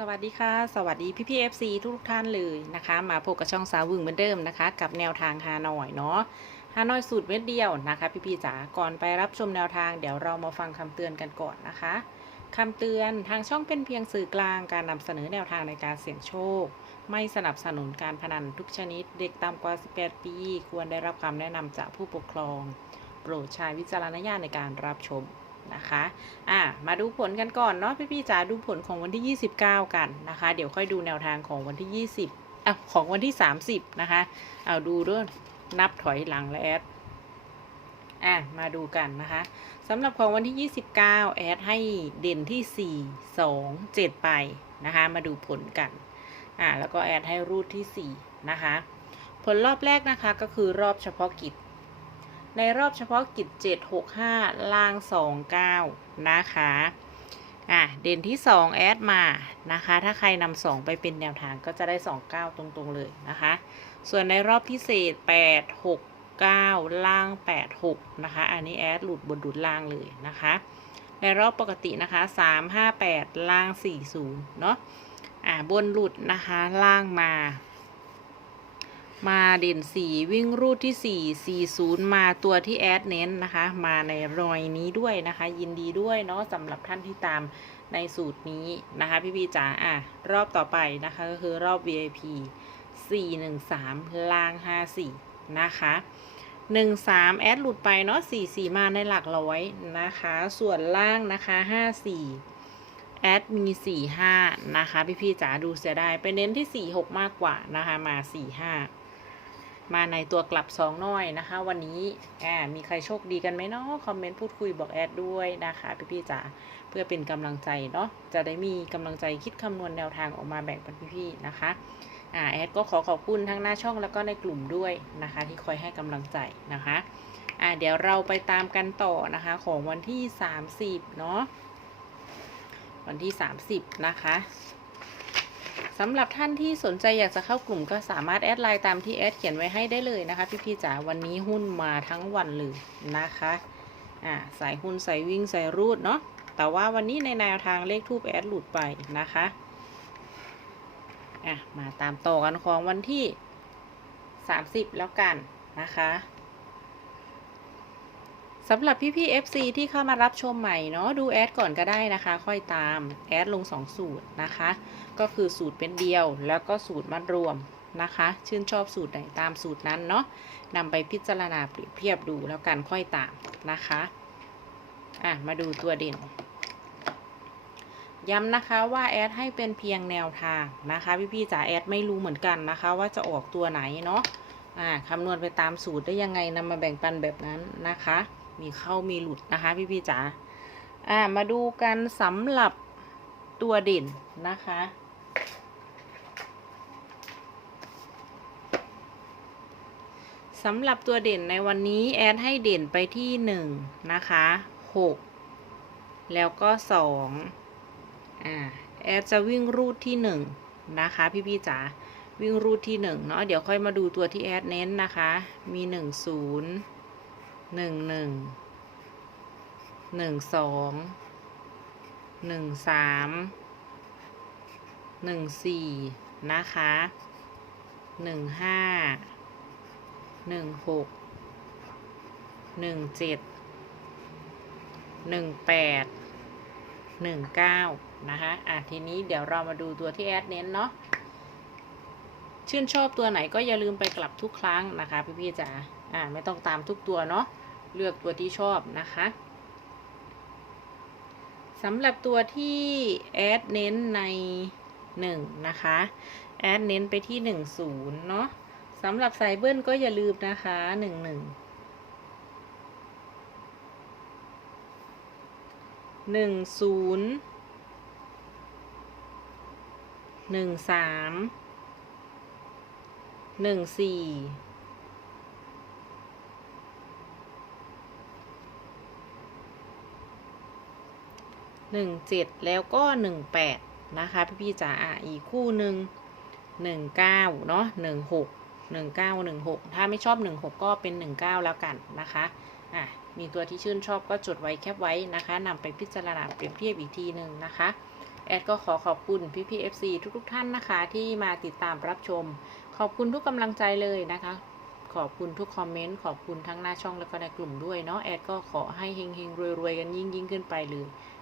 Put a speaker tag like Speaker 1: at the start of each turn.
Speaker 1: สวัสดีค่ะ สวัสดีพี่พีเอฟซีทุกท่านเลยนะคะ มาพบกับช่องสาววึงเหมือนเดิมนะคะ กับแนวทางฮานอยเนาะฮานอยสูตรเม็ดเดียวนะคะ พี่พีจ๋าก่อนไปรับชมแนวทางเดี๋ยวเรามาฟังคำเตือนกันก่อนนะคะคำเตือนทางช่องเป็นเพียงสื่อกลางการนำเสนอแนวทางในการเสี่ยงโชค ไม่สนับสนุนการพนันทุกชนิด เด็กต่ำกว่า 18 ปี ควรได้รับคำแนะนำจากผู้ปกครอง โปรดใช้วิจารณญาณในการรับชม นะคะอะมาดูผลกันก่อนเนาะพี่ๆจ๋าดูผลของวันที่ 29 กันนะคะ เดี๋ยวค่อยดูแนวทางของวันที่ 20อะของวันที่ 30 นะคะ เอาดูด้วยนับถอยหลังและแอดอะมาดูกันนะคะสำหรับของวันที่ 29 แอดให้เด่นที่ 4 2 7 ไปนะคะ มาดูผลกันอะแล้วก็แอดให้รูดที่ 4 นะคะ ผลรอบแรกนะคะก็คือรอบเฉพาะกิจ ในรอบเฉพาะกิจ 765 ล่าง 29 นะคะ อะ เด่นที่ 2 แอดมานะคะ ถ้าใครนำ2 ไปเป็นแนวทางก็จะได้ 29 ตรงๆเลยนะคะ ส่วนในรอบพิเศษ 8 6 9 ล่าง 8 6 นะคะ อันนี้แอดหลุดบนหลุดล่างเลยนะคะ ในรอบปกตินะคะ 3 5 8 ล่าง 40 เนาะอะบนหลุดนะคะ ล่างมา มาเด่นสีวิ่งรูดที่4 40มาตัวที่แอดเน้นนะคะ มาในรอยนี้ด้วยนะคะ ยินดีด้วยเนาะสำหรับท่านที่ตามในสูตรนี้นะคะ พี่พีจ๋าอะ รอบต่อไปนะคะก็คือรอบ VIP 413ล่าง 54 นะคะ13แอดหลุดไปเนาะ44มาในหลักร้อยนะคะ ส่วนล่างนะคะ54แอดมี45นะคะ พี่พี่จ๋าดูเสียดายไปเน้นที่46มากกว่านะคะ มา45 มาในตัวกลับ2น้อยนะคะ วันนี้อ่ามีใครโชคดีกันไหมเนาะคอมเมนต์พูดคุยบอกแอดด้วยนะคะพี่ๆจ๋าเพื่อเป็นกำลังใจเนาะจะได้มีกำลังใจคิดคำนวณแนวทางออกมาแบ่งปันพี่ๆนะคะอ่าแอดก็ขอขอบคุณทั้งหน้าช่องแล้วก็ในกลุ่มด้วยนะคะ ที่คอยให้กำลังใจนะคะอ่าเดี๋ยวเราไปตามกันต่อนะคะของวันที่ 30เนาะวันที่ 30 นะคะ สำหรับท่านที่สนใจอยากจะเข้ากลุ่มก็สามารถแอดไลน์ตามที่แอดเขียนไว้ให้ได้เลยนะคะ พี่ๆจ๋าวันนี้หุ้นมาทั้งวันเลยนะคะอ่าสายหุ้นสายวิ่งสายรูดเนาะแต่ว่าวันนี้ในแนวทางเลขทูปแอดหลุดไปนะคะอะมาตามต่อกันของวันที่ 30 แล้วกันนะคะ สำหรับพี่ๆ FC ที่เข้ามารับชมใหม่เนาะดูแอดก่อนก็ได้นะคะ ค่อยตามแอดลง 2 สูตรนะคะ ก็คือสูตรเป็นเดียว แล้วก็สูตรมัดรวมนะคะ ชื่นชอบสูตรไหนตามสูตรนั้นเนาะนำไปพิจารณาเปรียบเทียบดูแล้วกันค่อยตามนะคะอะมาดูตัวเด่น ย้ำนะคะว่าแอดให้เป็นเพียงแนวทางนะคะพี่ๆจ๋าแอดไม่รู้เหมือนกันนะคะ ว่าจะออกตัวไหนเนาะอ่าคำนวณไปตามสูตรได้ยังไงนำมาแบ่งปันแบบนั้นนะคะ มีเข้ามีหลุดนะคะ พี่พี่ๆจ๋าอ่ามาดูกันสำหรับตัวเด่นนะคะ สำหรับตัวเด่นในวันนี้แอดให้เด่นไปที่หนึ่งนะคะหกแล้วก็สองอ่าแอดจะวิ่งรูดที่หนึ่งนะคะพี่พี่ๆจ๋าวิ่งรูดที่หนึ่งเนาะเดี๋ยวค่อยมาดูตัวที่แอดเน้นนะคะ มีหนึ่งศูนย์ หนึ่งหนึ่งหนึ่งสองหนึ่งสามหนึ่งสี่นะคะหนึ่งห้าหนึ่งหกหนึ่งเจ็ดหนึ่งแปดหนึ่งเก้านะคะอะทีนี้เดี๋ยวเรามาดูตัวที่แอดเน้นเนาะชื่นชอบตัวไหนก็อย่าลืมไปกลับทุกครั้งนะคะพี่ๆจ๋า อ่าไม่ต้องตามทุกตัวเนาะเลือกตัวที่ชอบนะคะสำหรับตัวที่แอดเน้นใน 1 นะคะ แอดเน้นไปที่ 10 เนาะสำหรับสายเบิ้ลก็อย่าลืมนะคะ 11 หนึ่งศูนย์หนึ่งสามหนึ่งสี่ หนึ่งเจ็ดแล้วก็หนึ่งแปดนะคะพี่พี่จ๋าอีกคู่หนึ่งหนึ่งเก้าเนาะหนึ่งหกหนึ่งเก้าหนึ่งหกถ้าไม่ชอบหนึ่งหกก็เป็นหนึ่งเก้าแล้วกันนะคะอะมีตัวที่ชื่นชอบก็จดไว้แคปไว้นะคะนำไปพิจารณาเปรียบเทียบอีกทีหนึ่งนะคะแอดก็ขอขอบคุณพี่พี่ fc ทุกทุกท่านนะคะ ที่มาติดตามรับชม ขอบคุณทุกกำลังใจเลยนะคะ ขอบคุณทุกคอมเมนต์ขอบคุณทั้งหน้าช่องแล้วก็ในกลุ่มด้วยเนาะแอดก็ขอให้เฮงเฮงรวยรวยกันยิ่งยิ่งขึ้นไปเลย